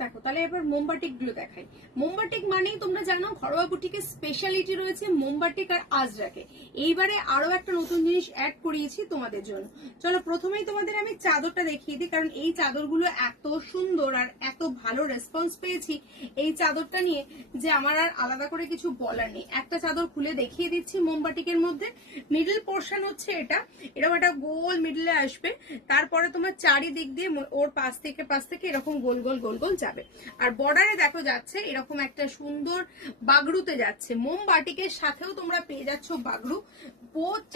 দেখো তাহলে এবার মোমবাটিক গুলো দেখাই। মোমবাটিক মানেই তোমরা জানো ঘরোয়া বুটিকের স্পেশালিটি রয়েছে মোমবাটিক আর আজরাকে। এইবারে আরো একটা নতুন জিনিস অ্যাড করিয়েছি তোমাদের জন্য। চলো প্রথমেই তোমাদের আমি চাদরটা দেখিয়ে দিই, কারণ এই চাদরগুলো এত সুন্দর আর এত ভালো রেসপন্স পেয়েছি এই চাদরটা নিয়ে যে আমার আর আলাদা করে কিছু বলার নেই। একটা চাদর খুলে দেখিয়ে দিচ্ছি মোমবাটিকের মধ্যে। মিডল পোর্শন হচ্ছে এটা, এরকম একটা গোল মিডলে আসবে, তারপরে তোমার চারিদিক দিয়ে ওর পাশ থেকে এরকম গোল গোল গোল গোল যাবে। আর বর্ডারে দেখো যাচ্ছে এরকম একটা সুন্দর বাগড়ুতে যাচ্ছে। মোমবাটিকের সাথেও তোমরা পেয়ে যাচ্ছ বাগড়ু,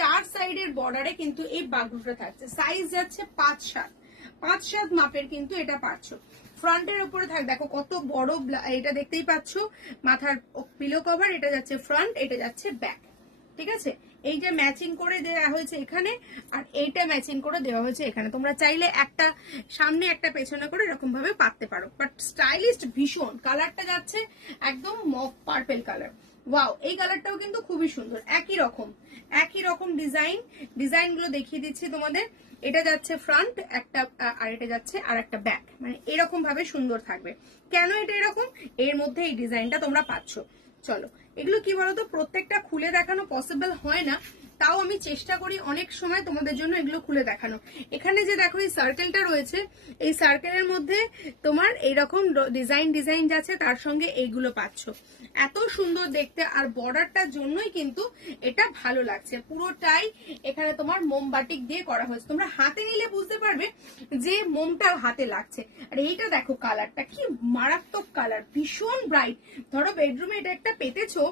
চার সাইডের বর্ডারে কিন্তু এই বাগড়ুটা থাকছে। সাইজ যাচ্ছে 5-7 মাপের কিন্তু এটা পাচ্ছ। ফ্রন্টের উপরে থাক দেখো কত বড়, এটা দেখতেই পাচ্ছ মাথার পিলো কভার, এটা যাচ্ছে ফ্রন্ট, এটা যাচ্ছে ব্যাক। ঠিক আছে, এইটা ম্যাচিং করে দেওয়া হয়েছে এখানে, আর এইটা ম্যাচিং করে দেওয়া হয়েছে এখানে। তোমরা চাইলে একটা সামনে একটা পেছনে করে এরকম ভাবে পাততে পারো, বাট স্টাইলিস্ট ভীষণ। কালারটা যাচ্ছে একদম মফ পার্পেল কালার। ওয়াও, এই কালারটাও কিন্তু খুবই সুন্দর। একই রকম ডিজাইন গুলো দেখিয়ে দিচ্ছি তোমাদের। এটা যাচ্ছে ফ্রন্ট একটা, আর এটা যাচ্ছে আর একটা ব্যাক, মানে এরকম ভাবে সুন্দর থাকবে। কেন এটা এরকম, এর মধ্যে এই ডিজাইনটা তোমরা পাচ্ছ। চলো, এগুলো কি বলতো প্রত্যেকটা খুলে দেখানো পসিবল হয় না, তাও আমি চেষ্টা করি অনেক সময় তোমাদের জন্য এগুলো খুলে দেখানো। এখানে যে দেখো এই সার্কেলটা রয়েছে, এই সার্কেলের মধ্যে তোমার এইরকম ডিজাইন যাচ্ছে, তার সঙ্গে এইগুলো পাচ্ছ। এত সুন্দর দেখতে, আর বর্ডারটার জন্যই কিন্তু এটা ভালো লাগছে। পুরোটাই এখানে তোমার মোমবাটিক দিয়ে করা হয়েছে। তোমরা হাতে নিলে বুঝতে পারবে যে মোমটা হাতে লাগছে। আর এইটা দেখো কালারটা কি মারাত্মক কালার, ভীষণ ব্রাইট। ধরো বেডরুমে এটা একটা পেতেছো,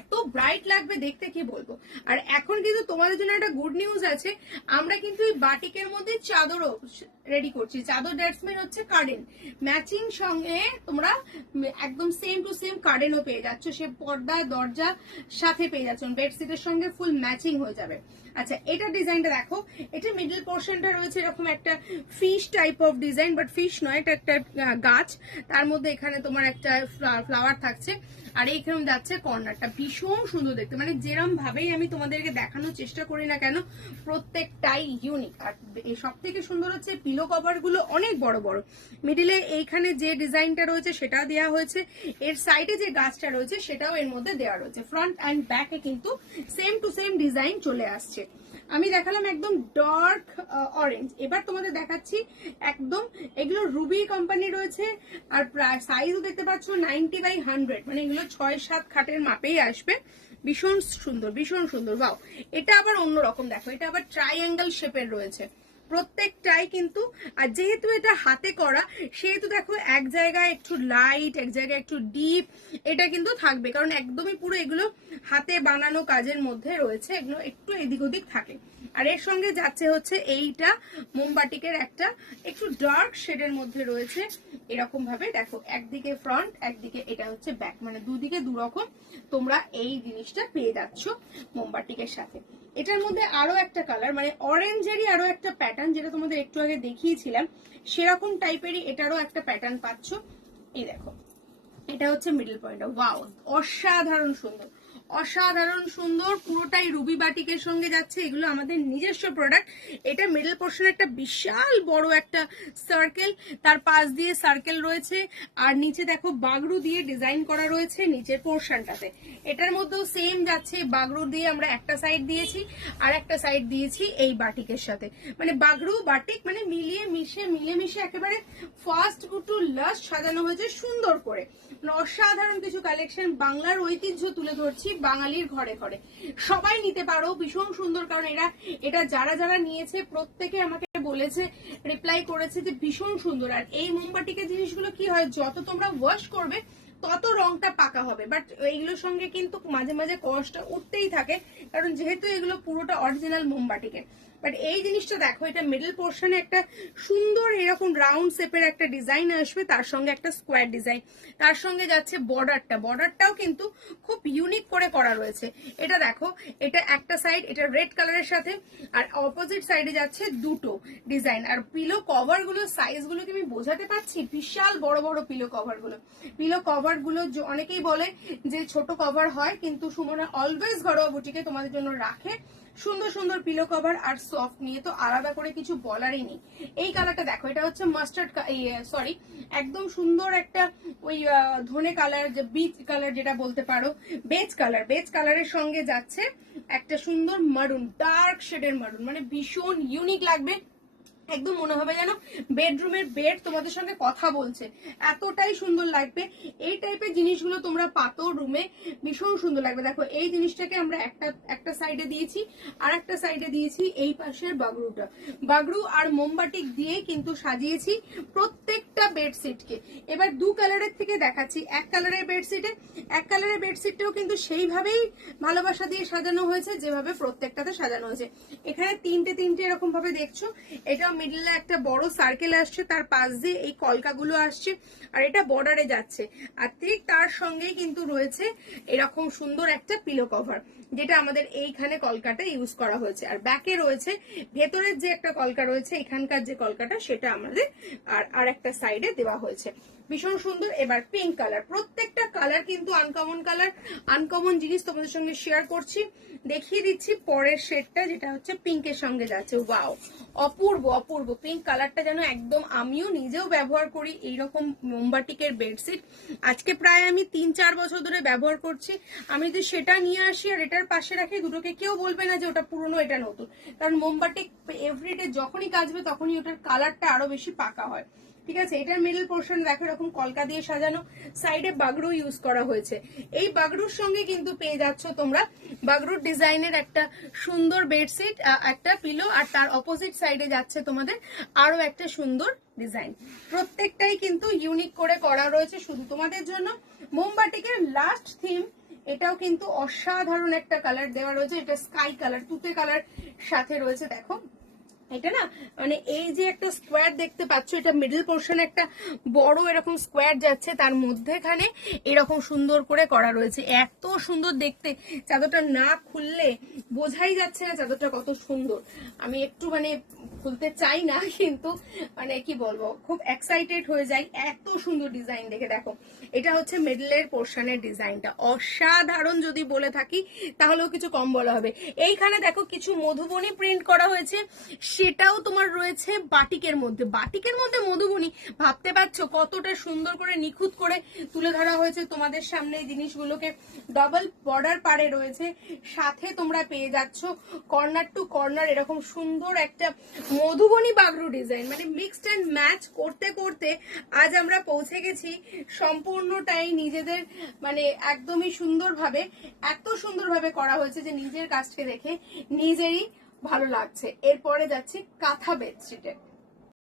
এত ব্রাইট লাগবে দেখতে কি বলবো। আর এখন কিন্তু তোমাদের জন্য একটা গুড নিউজ আছে, আমরা কিন্তু এই বাটিকের মধ্যে চাদরও রেডি করছি। চাদর দ্যাটসম্যান হচ্ছে কার্ডেন ম্যাচিং, সঙ্গে তোমরা একদম সেম টু সেম কার্ডেনও পেয়ে যাচ্ছ। সে পর্দা দরজা সাথে পেয়ে যাচ্ছ, বেডশিটের সঙ্গে ফুল ম্যাচিং হয়ে যাবে। আচ্ছা, এটা ডিজাইনটা দেখো, এটা মিডল পোর্শনটা রয়েছে এরকম একটা fish type of design, but fish নয়, এটা একটা গাছ, তার মধ্যে এখানে তোমার একটা ফ্লাওয়ার থাকছে, আর এইখানে যাচ্ছে কর্নারটা। ভীষণ সুন্দর দেখতে, মানে যেরকম ভাবেই আমি তোমাদেরকে দেখানোর চেষ্টা করি না কেন প্রত্যেকটাই ইউনিক। আর সব থেকে সুন্দর হচ্ছে পিলো কভার গুলো অনেক বড় বড়। মিডিলে এইখানে যে ডিজাইনটা রয়েছে সেটা দেওয়া হয়েছে, এর সাইডে যে গাছটা রয়েছে সেটাও এর মধ্যে দেওয়া রয়েছে। ফ্রন্ট অ্যান্ড ব্যাকে কিন্তু সেম টু সেম ডিজাইন চলে আসছে। আমি দেখালাম একদম ডার্ক অরেঞ্জ, এবার তোমাদের দেখাচ্ছি একদম, এগুলো রুবি কোম্পানি রয়েছে, আর সাইজও দেখতে পাচ্ছ 90/100, মানে এগুলো 6-7 খাটের মাপেই আসবে। ভীষণ সুন্দর বাও। এটা আবার অন্যরকম, দেখো এটা আবার ট্রাইঅ্যাঙ্গেল শেপের রয়েছে প্রত্যেকটাই কিন্তু। আর যেহেতু এটা হাতে করা, সেহেতু দেখো এক জায়গায় একটু লাইট, এক জায়গায় একটু ডিপ, এটা কিন্তু থাকবে, কারণ একদমই পুরো এগুলো হাতে বানানো কাজের মধ্যে রয়েছে, এগুলো একটু এদিক ওদিক থাকে। আর এর সঙ্গে যাচ্ছে হচ্ছে এইটা মোমবাটিকের একটা একটু ডার্ক শেডের মধ্যে রয়েছে, এরকম ভাবে দেখো একদিকে ফ্রন্ট একদিকে এটা হচ্ছে ব্যাক, মানে দুদিকে দুরকম তোমরা এই জিনিসটা পেয়ে যাচ্ছ মোমবাটিকের সাথে। এটার মধ্যে আরো একটা কালার, মানে অরেঞ্জেরই আরো একটা প্যাটার্ন, যেটা তোমাদের একটু আগে দেখিয়েছিলাম সেরকম টাইপেরই এটারও একটা প্যাটার্ন পাচ্ছ। এই দেখো, এটা হচ্ছে মিডল পয়েন্ট। ওয়াও, অসাধারণ সুন্দর, পুরোটাই রুবি বাটিকের সঙ্গে যাচ্ছে। এগুলো আমাদের নিজস্ব প্রোডাক্ট। এটা মিডল পোর্শনে একটা বিশাল বড় একটা সার্কেল, তার পাশ দিয়ে সার্কেল রয়েছে, আর নিচে দেখো বাগড়ু দিয়ে ডিজাইন করা রয়েছে নিচের পোর্শনটাতে। এটার মধ্যেও সেম যাচ্ছে, বাগড়ু দিয়ে আমরা একটা সাইড দিয়েছি আর একটা সাইড দিয়েছি এই বাটিকের সাথে, মানে বাগড়ু বাটিক মানে মিলেমিশে একেবারে ফার্স্ট টু লাস্ট সাজানো হয়েছে সুন্দর করে। অসাধারণ কিছু কালেকশন, বাংলার ঐতিহ্য তুলে ধরছি বাঙালির ঘরে ঘরে। সবাই নিতে পারো, ভীষণ সুন্দর, কারণ এটা যারা নিয়েছে প্রত্যেকে আমাকে বলেছে, রিপ্লাই করেছে যে ভীষণ সুন্দর। আর এই মোমবাটিকের জিনিসগুলো কি হয়, যত তোমরা ওয়াশ করবে তত রংটা পাকা হবে, বাট এইগুলোর সঙ্গে কিন্তু মাঝে মাঝে কস্টটা উঠতেই থাকে, কারণ যেহেতু এগুলো পুরোটা অরিজিনাল মোমবাটিকের। বাট এই জিনিসটা দেখো, এটা মিডল পোর্শনে একটা সুন্দর এরকম রাউন্ড শেপের একটা ডিজাইন আসবে, তার সঙ্গে একটা স্কোয়ার ডিজাইন, তার সঙ্গে যাচ্ছে বর্ডারটাও কিন্তু খুব ইউনিক করে করা রয়েছে। এটা দেখো, এটা একটা সাইড এটা রেড কালারের সাথে, আর অপোজিট সাইডে যাচ্ছে দুটো ডিজাইন। আর পিলো কভার গুলো সাইজ গুলো কি আমি বোঝাতে পারছি, বিশাল বড় বড় পিলো কভার গুলো অনেকেই বলে যে ছোট কভার হয়, কিন্তু সুমনা অলওয়েজ ঘরোয়া বুটিকে তোমাদের জন্য রাখে সুন্দর সুন্দর পিলো কভার আর সফট নিয়ে তো আলাদা করে কিছু বলারই নেই। এই কালারটা দেখো, এটা হচ্ছে মাস্টার্ড, সরি একদম সুন্দর একটা ওই ধনে কালার, যে বিচ কালার যেটা বলতে পারো, বেজ কালার, বেজ কালারের সঙ্গে যাচ্ছে একটা সুন্দর মারুন, ডার্ক শেডের মারুন, মানে ভীষণ ইউনিক লাগবে। একদম মনে হবে যেন বেডরুমের বেড তোমাদের সঙ্গে কথা বলছে, এতটাই সুন্দর লাগবে। এই টাইপের জিনিসগুলো তোমরা পাতো রুমে, ভীষণ সুন্দর লাগবে। দেখো এই জিনিসটাকে আমরা একটা সাইডে দিয়েছি, আর একটা সাইডে দিয়েছি এই পাশের বাগরুটা, বাগরু আর মোমবাটিক দিয়ে কিন্তু সাজিয়েছি প্রত্যেকটা বেডশিটকে। এবার দু কালারের থেকে দেখাচ্ছি, এক কালারের বেডশিটে, এক কালারের বেডশিটটাও কিন্তু সেইভাবেই ভালোবাসা দিয়ে সাজানো হয়েছে যেভাবে প্রত্যেকটাতে সাজানো হয়েছে। এখানে তিনটে তিনটে এরকম ভাবে দেখছো, এটা মিডলে একটা বড় সার্কেল আসছে, তার পাশ দিয়ে এই কলকাগুলো আসছে, আর এটা বর্ডারে যাচ্ছে। আর ঠিক তার সঙ্গেই কিন্তু রয়েছে এরকম সুন্দর একটা পিলো কভার, যেটা আমাদের এইখানে কলকাটা ইউজ করা হয়েছে। আর ব্যাকে রয়েছে ভেতরের যে একটা কলকা রয়েছে, এখানকার যে কলকাটা সেটা আমাদের আর একটা সাইডে দেওয়া হয়েছে, ভীষণ সুন্দর। এবার পিঙ্ক কালার, প্রত্যেকটা কালার কিন্তু আনকমন কালার, আনকমন জিনিস তোমাদের সঙ্গে শেয়ার করছি। দেখিয়ে দিচ্ছি পরের শেডটা, যেটা হচ্ছে পিঙ্কের সঙ্গে যাচ্ছে। ওয়াও, অপূর্ব অপূর্ব পিঙ্ক কালারটা যেন একদম, আমিও নিজেও ব্যবহার করি এইরকম মোমবাটিকের বেডশিট। আজকে প্রায় আমি 3-4 বছর ধরে ব্যবহার করছি। আমি যদি সেটা নিয়ে আসি আর এটার পাশে রাখি, দুটোকে কেউ বলবে না যে ওটা পুরনো এটা নতুন, কারণ মোমবাটিক এভরিডে যখনই কাচবে তখনই ওটার কালারটা আরো বেশি পাকা হয়। ঠিক আছে, এটার মিডল পোর্শন দেখো এরকম কলকা দিয়ে সাজানো, সাইডে বাগরু ইউজ করা হয়েছে। এই বাগরুর সঙ্গে কিন্তু পেয়ে যাচ্ছ তোমরা বাগরুর ডিজাইনের একটা সুন্দর বেডশিট, একটা পিলো, আর তার অপোজিট সাইডে যাচ্ছে তোমাদের আরো একটা সুন্দর ডিজাইন। প্রত্যেকটাই কিন্তু ইউনিক করে করা রয়েছে শুধু তোমাদের জন্য। মোমবাটিকের লাস্ট থিম, এটাও কিন্তু অসাধারণ একটা কালার দেওয়া রয়েছে, এটা স্কাই কালার, তুতে কালার সাথে রয়েছে। দেখো এটা না, মানে এই যে একটা স্কোয়ার দেখতে পাচ্ছ, এটা মিডল পোর্শন একটা বড় এরকম স্কোয়ার যাচ্ছে, তার মধ্যেখানে এরকম সুন্দর করে করা রয়েছে, এত সুন্দর দেখতে। চাদরটা না খুললে বোঝাই যাচ্ছে না চাদরটা কত সুন্দর। আমি একটু মানে খুলতে চাই না, কিন্তু মানে কি বলবো, খুব এক্সাইটেড হয়ে যাই এত সুন্দর ডিজাইন দেখে। দেখো এটা হচ্ছে মিডলের পোর্শনের ডিজাইনটা, অসাধারণ যদি বলে থাকি তাহলেও কিছু কম বলা হবে। এইখানে দেখো কিছু মধুবনী প্রিন্ট করা হয়েছে, সেটাও তোমার রয়েছে বাটিকের মধ্যে। বাটিকের মধ্যে মধুবনী, ভাবতে পারছো কতটা সুন্দর করে নিখুঁত করে তুলে ধরা হয়েছে তোমাদের সামনে এই জিনিসগুলোকে। ডাবল বর্ডার পারে রয়েছে, সাথে তোমরা পেয়ে যাচ্ছ কর্নার টু কর্নার এরকম সুন্দর একটা মধুবনী বাগরু ডিজাইন। মানে মিক্সড অ্যান্ড ম্যাচ করতে করতে আজ আমরা পৌঁছে গেছি সম্পূর্ণটাই নিজেদের, মানে একদমই সুন্দরভাবে, এত সুন্দরভাবে করা হয়েছে যে নিজের কাজকে দেখে নিজেরই ভালো লাগছে। এরপরে যাচ্ছি কাঁথা বেডশিটে।